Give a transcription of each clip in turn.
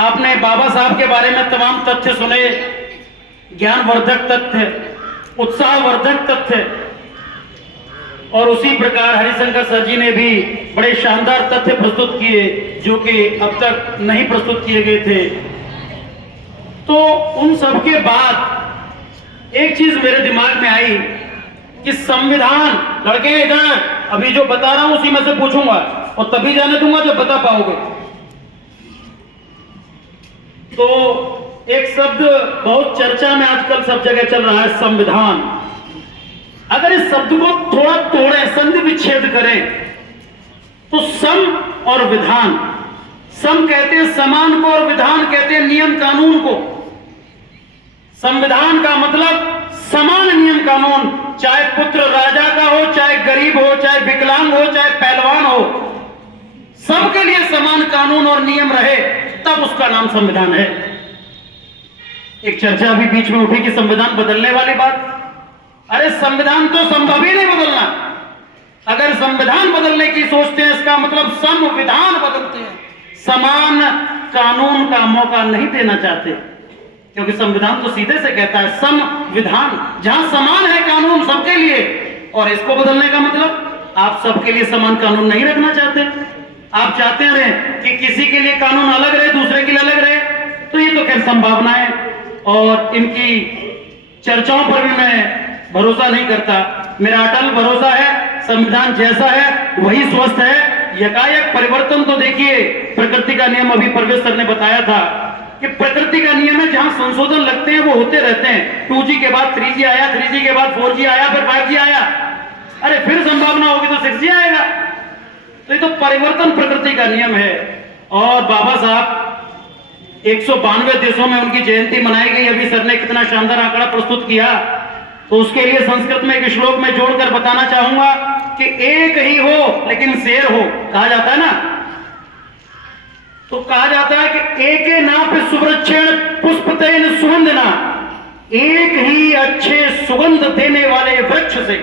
आपने बाबा साहब के बारे में तमाम तथ्य सुने, ज्ञानवर्धक तथ्य, उत्साहवर्धक तथ्य, और उसी प्रकार हरिशंकर सर जी ने भी बड़े शानदार तथ्य प्रस्तुत किए जो कि अब तक नहीं प्रस्तुत किए गए थे। तो उन सब के बाद एक चीज मेरे दिमाग में आई कि संविधान, लड़के इधर, अभी जो बता रहा हूं उसी में से पूछूंगा और तभी जाने दूंगा जब बता पाओगे। तो एक शब्द बहुत चर्चा में आजकल सब जगह चल रहा है, संविधान। अगर इस शब्द को थोड़ा तोड़े, संधि विच्छेद करें, तो सम और विधान, सम कहते हैं समान को और विधान कहते हैं नियम कानून को। संविधान का मतलब समान नियम कानून, चाहे पुत्र राजा का हो, चाहे गरीब हो, चाहे विकलांग हो, चाहे पहलवान हो, सबके लिए समान कानून और नियम रहे, तब उसका नाम संविधान है। एक चर्चा अभी बीच में उठी कि संविधान बदलने वाली बात। अरे संविधान तो संभव ही नहीं बदलना। अगर संविधान बदलने की सोचते हैं, इसका मतलब संविधान बदलते हैं, समान कानून का मौका नहीं देना चाहते, क्योंकि संविधान तो सीधे से कहता है संविधान, जहां समान है कानून सबके लिए। और इसको बदलने का मतलब आप सबके लिए समान कानून नहीं रखना चाहते। आप चाहते हैं कि किसी के लिए कानून अलग रहे, दूसरे के लिए अलग रहे। तो ये तो खैर संभावनाएं और इनकी चर्चाओं पर भी मैं भरोसा नहीं करता। मेरा अटल भरोसा है संविधान जैसा है वही स्वस्थ है। यकायक परिवर्तन तो देखिए, प्रकृति का नियम अभी परवेश सर ने बताया था कि प्रकृति का नियम है, जहां संशोधन लगते हैं वो होते रहते हैं। 2G के बाद 3G आया, 3G के बाद 4G आया, फिर 5G आया, अरे फिर संभावना होगी तो 6G आएगा। तो ये तो परिवर्तन प्रकृति का नियम है। और बाबा साहब 192 देशों में उनकी जयंती मनाई गई। अभी सर ने कितना शानदार आंकड़ा प्रस्तुत किया। तो उसके लिए संस्कृत में एक श्लोक में जोड़कर बताना चाहूंगा कि एक ही हो लेकिन शेर हो, कहा जाता है ना। तो कहा जाता है कि एक नाप सुवृक्षेण पुष्पतेन सुगंधना, एक ही अच्छे सुगंध देने वाले वृक्ष से,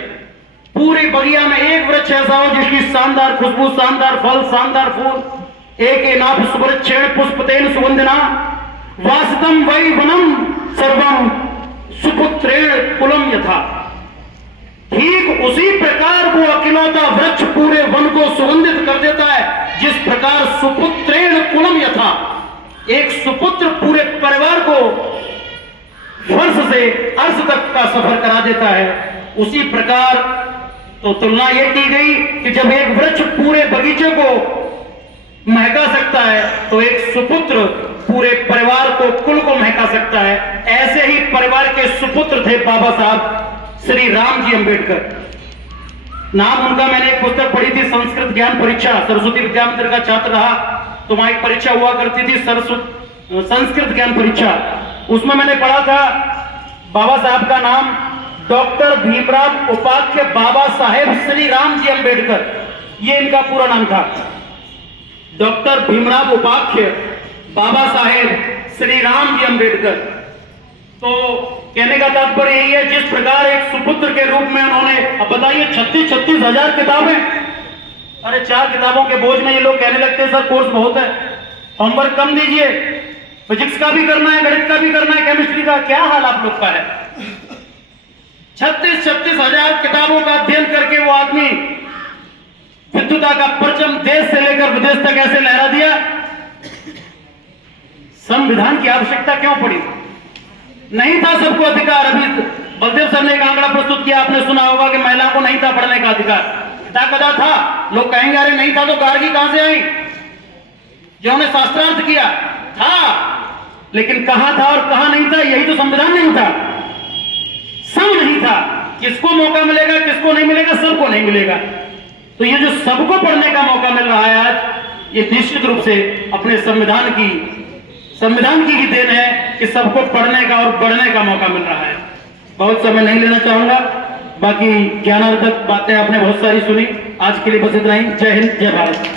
पूरे बगिया में एक वृक्ष ऐसा हो जिसकी शानदार खुशबू, शानदार फल, शानदार फूल। एक नाप सुवृक्षेण पुष्पतेन सुगंधना वासतम वै वनम सर्वम सुपुत्रेण कुलम यथा। ठीक उसी प्रकार वो अकेलौता वृक्ष पूरे वन को सुगंधित कर देता है जिस प्रकार सुपुत्रेण कुलम यथा, एक सुपुत्र पूरे परिवार को फर्श से अर्श तक का सफर करा देता है। उसी प्रकार तो तुलना यह की गई कि जब एक वृक्ष पूरे बगीचे को महका सकता है तो एक सुपुत्र पूरे परिवार को, कुल को महका सकता है। ऐसे ही परिवार के सुपुत्र थे बाबा साहब श्री राम जी अंबेडकर। नाम उनका, मैंने एक पुस्तक पढ़ी थी संस्कृत ज्ञान परीक्षा, सरस्वती विद्या मंदिर का छात्र रहा तो वहां एक परीक्षा हुआ करती थी संस्कृत ज्ञान परीक्षा। उसमें मैंने पढ़ा था बाबा साहब का नाम डॉक्टर भीमराव उपाध्याय बाबा साहेब श्री राम जी अंबेडकर, ये इनका पूरा नाम था। डॉक्टर भीमराव उपाध्याय बाबा साहेब श्री राम जी अंबेडकर। तो कहने का तात्पर्य यही है, जिस प्रकार एक सुपुत्र के रूप में उन्होंने, अब बताइए 36 हजार किताबें, अरे 4 किताबों के बोझ में ये लोग कहने लगते हैं सर कोर्स बहुत है, होमवर्क कम दीजिए, फिजिक्स का भी करना है, गणित का भी करना है, केमिस्ट्री का। क्या हाल आप लोग का है? 36 हजार किताबों का अध्ययन करके वो आदमी विद्युता का परचम देश से लेकर विदेश तक ऐसे लहरा दिया। संविधान की आवश्यकता क्यों पड़ी? नहीं था सबको अधिकार। अभी बलदेव सर ने एक आंकड़ा प्रस्तुत किया, आपने सुना होगा कि महिला को नहीं था पढ़ने का अधिकार। कदा था, लोग कहेंगे अरे नहीं था तो गार्गी कहां से आई? जिन्होंने शास्त्रार्थ किया था, लेकिन कहां था और कहां नहीं था, यही तो संविधान नहीं था। सम नहीं था, किसको मौका मिलेगा किसको नहीं मिलेगा, सबको नहीं मिलेगा। तो ये जो सबको पढ़ने का मौका मिल रहा है आज, ये निश्चित रूप से अपने संविधान की ही देन है कि सबको पढ़ने का और बढ़ने का मौका मिल रहा है। बहुत समय नहीं लेना चाहूंगा, बाकी ज्ञानवर्धक बातें आपने बहुत सारी सुनी। आज के लिए बस इतना ही। जय हिंद, जय भारत।